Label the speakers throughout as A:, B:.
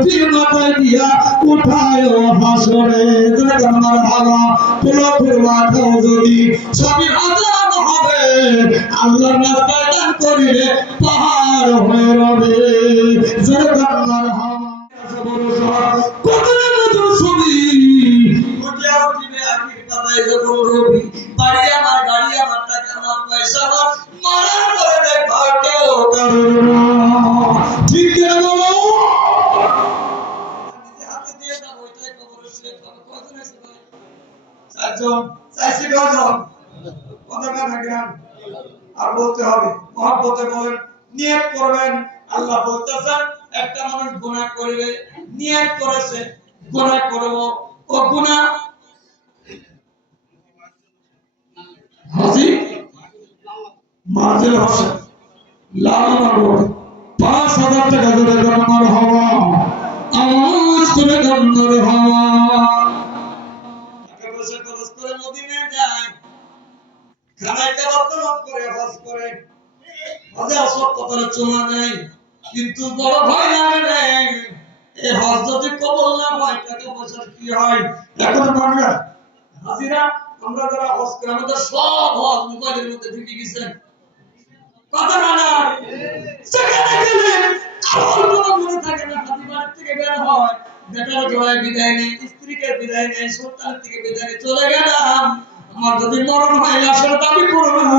A: টুপি মাথায় দিয়া উঠায় হাসরে হওয়া পুরো পুরো খাও যদি সবই আমার গাড়ি আমার, টাকা আমার, পয়সা আমার কারোর ঠিক চারজন আর বলতে হবে, মহাব্বতে বলেন, নিয়ত করবেন, আল্লাহ বলতেছেন একটা মানুষ গুনাহ করবে নিয়ত করেছে, গুনাহ করব। ও গুনাহ হাজি মাজিল হোসেন লালনগর পাঁচ হাজার টাকা ধরে গণনার হওয়া। আওয়াজ করে, হওয়া টাকা পয়সা খরচ করে মদিনায় যায় খানায় কাবাব তাবাব করে হজ করে হজে কতটা চোমা দেয়, কিন্তু বড় ভয় লাগে রে এই হজ যদি কবল না হয়, টাকা পয়সার কি হয়? এখন আমরা হাজিরা আমরা যারা হজ করে, আমাদের সব হজ মোবাইলের মধ্যে ঢুকে গেছে। কথা না সেখানে গেলে আমার কোনো মনে থাকে না, হাতি বাড়ি থেকে বের হয়। বেটার জয় বিদায় নেই, স্ত্রীকে বিদায় নেই সন্তান থেকে বিদায় নেই চলে গেলাম। আমার যদি মরণ হয়, লাশের দাবি করব না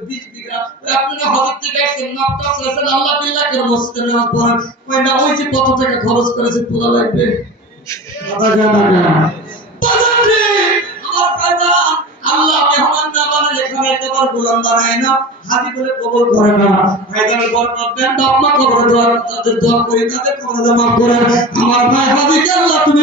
A: 20 বিঘা আপনারা হজের থেকে আসছেন নকটা শেষের আল্লাহ বিল্লাহ করে মসজিদে নেওয়ার পর ওই না ওই যে কত টাকা খরচ করেছে তোলা লাগবে। কথা জানা না। আমার হাজি ভাই হাজিকে আল্লাহ তুমি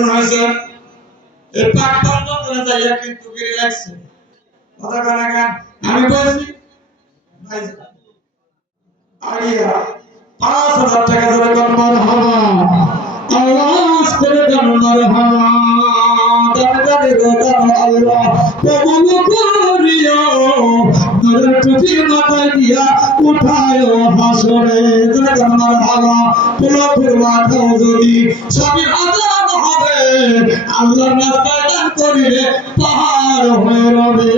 A: কয়জন হয়েছে? এই পাক করে যাইয়া হাজার উঠায় হাসরে। যদি সবই আজাদ হবে। আল্লাহর রাস্তায় দান করিলে পাহাড় হয়ে রবে।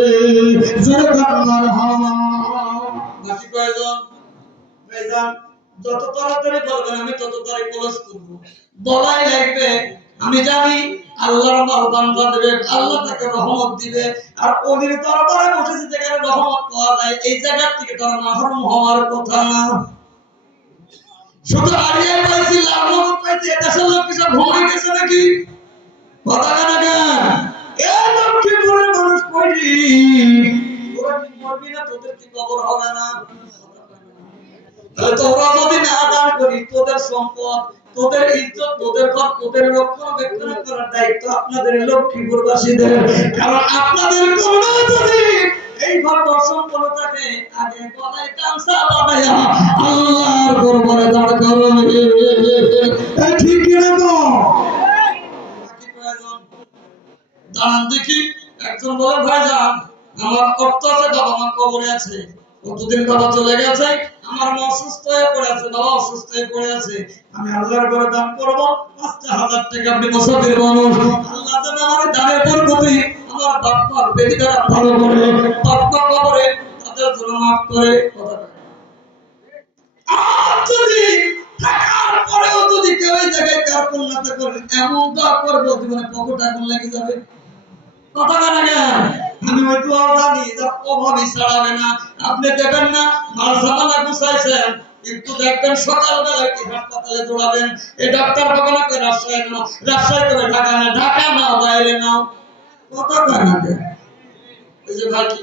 A: যত তাড়াতাড়ি বলবেন আমি তত তাড়াতাড়ি ক্লোজ করব। বলাই লাগবে, আমি জানি আল্লাহর আমার বান্দা দেবে, আল্লাহ তাকে রহমত দিবে। আর ওদের দরবারে বসেছে যেখানে রহমত পাওয়া যায়, এই জায়গা থেকে তারা মাহরুম হওয়ার কথা না। শুধু আরিয়া পাইছি লাভনগর পাইছি এটা সব লোক সব ঘুমাই গেছে নাকি? কথা না কেন? এ লক্ষ্মীপুরের মানুষ কইলি তোরা কি মরবি না? তোদের কি কবর হবে না? তোরা যদি না দান করিস, তোদের সম্পদ, তোদের ইজ্জত, তোদের ঘর তোদের রক্ষণাবেক্ষণ করার দায়িত্ব আপনাদের লক্ষ্মীপুরবাসীদের কারণ আপনাদের করুণা যদি এই ঘর দর্শন করে থাকে আগে গলায় কামসা বাঁধাইয়া আল্লাহর বলে ভাইজান আমার অর্থ আছে, বাবা মা কবরে আছে। কতদিন বাবা চলে গেছে? আমার মা অসুস্থ হয়ে পড়ে আছে, বাবা অসুস্থ হয়ে পড়ে আছে। আমি আল্লাহর ঘরে দান করব, পাঁচটা হাজার টাকা আপনি মুসাফির মানুষ। আল্লাহ যেন আমার দানের বরকতে আমার বাপ্পার বেদিকারা ভালো করে বাপ্পা কবরে তাদের জন্য মাফ করে, কথা যদি থাকার পরেও যদি কেউ জায়গায় কার কন্যাতে করে এমন দোয়া করব, জীবনে পকেট আগুন লেগে যাবে? আমি ওই জানি ছাড়াবে না। আপনি দেখেন না সামানা গুছাইছেন, কিন্তু দেখবেন সকালবেলা কি হাসপাতালে দৌড়াবেন। ডাক্তার রাজশাহী রাজশাহী করে ঢাকা না, ঢাকা বাইরে কেন এই যে ভাই কি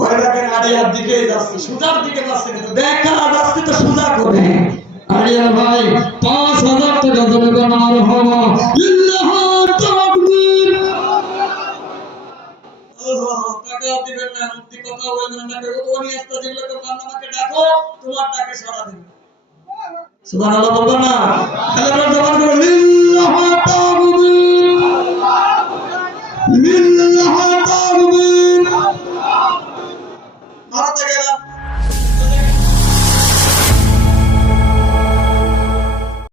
A: ওই দেখেন আড়িয়ার দিকে যাচ্ছে সুজার দিকে যাচ্ছে কিন্তু দেখা যাচ্ছে তো সুজা করে আড়িয়া ভাই, পাঁচ হাজার টাকা ধরে সাড়া দিবে সুবহানাল্লাহ বলবা না? তাহলে আমরা জবান লিল্লাহ